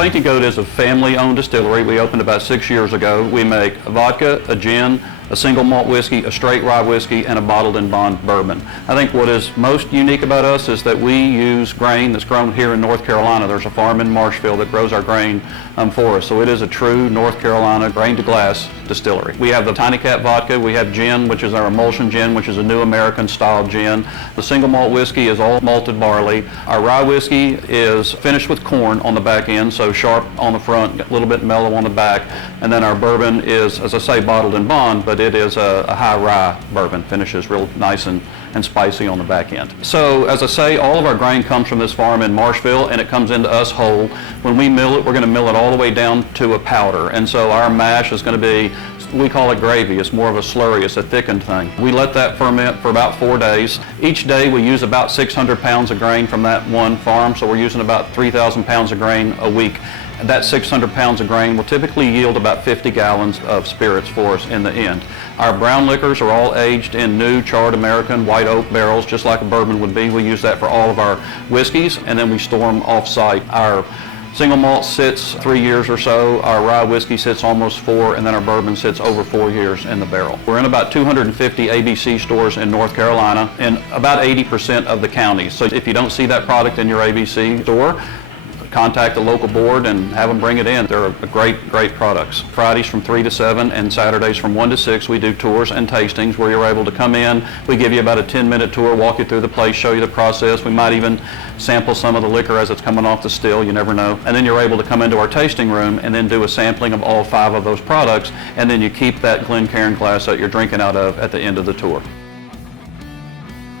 Fainting Goat is a family-owned distillery. We opened about 6 years ago. We make a vodka, a gin, a single malt whiskey, a straight rye whiskey, and a bottled in bond bourbon. I think what is most unique about us is that we use grain that's grown here in North Carolina. There's a farm in Marshville that grows our grain for us. So it is a true North Carolina grain to glass distillery. We have the Tiny Cat vodka. We have gin, which is our emulsion gin, which is a new American style gin. The single malt whiskey is all malted barley. Our rye whiskey is finished with corn on the back end, so sharp on the front, a little bit mellow on the back. And then our bourbon is, as I say, bottled in bond, but it is a high rye bourbon. Finishes real nice and spicy on the back end. So as I say, all of our grain comes from this farm in Marshville, and it comes into us whole. When we mill it, we're going to mill it all the way down to a powder. And so our mash is going to be, we call it gravy. It's more of a slurry. It's a thickened thing. We let that ferment for about 4 days. Each day we use about 600 pounds of grain from that one farm, so we're using about 3,000 pounds of grain a week. That 600 pounds of grain will typically yield about 50 gallons of spirits for us in the end. Our brown liquors are all aged in new charred American white oak barrels, just like a bourbon would be. We use that for all of our whiskeys, and then we store them off-site. Our single malt sits 3 years or so, our rye whiskey sits almost 4, and then our bourbon sits over 4 years in the barrel. We're in about 250 ABC stores in North Carolina in about 80% of the counties. So if you don't see that product in your ABC store, contact the local board and have them bring it in. They're great products. Fridays from 3 to 7 and Saturdays from 1 to 6 we do tours and tastings where you're able to come in. We give you about a 10-minute tour, walk you through the place, show you the process. We might even sample some of the liquor as it's coming off the still, you never know. And then you're able to come into our tasting room and then do a sampling of all 5 of those products, and then you keep that Glencairn glass that you're drinking out of at the end of the tour.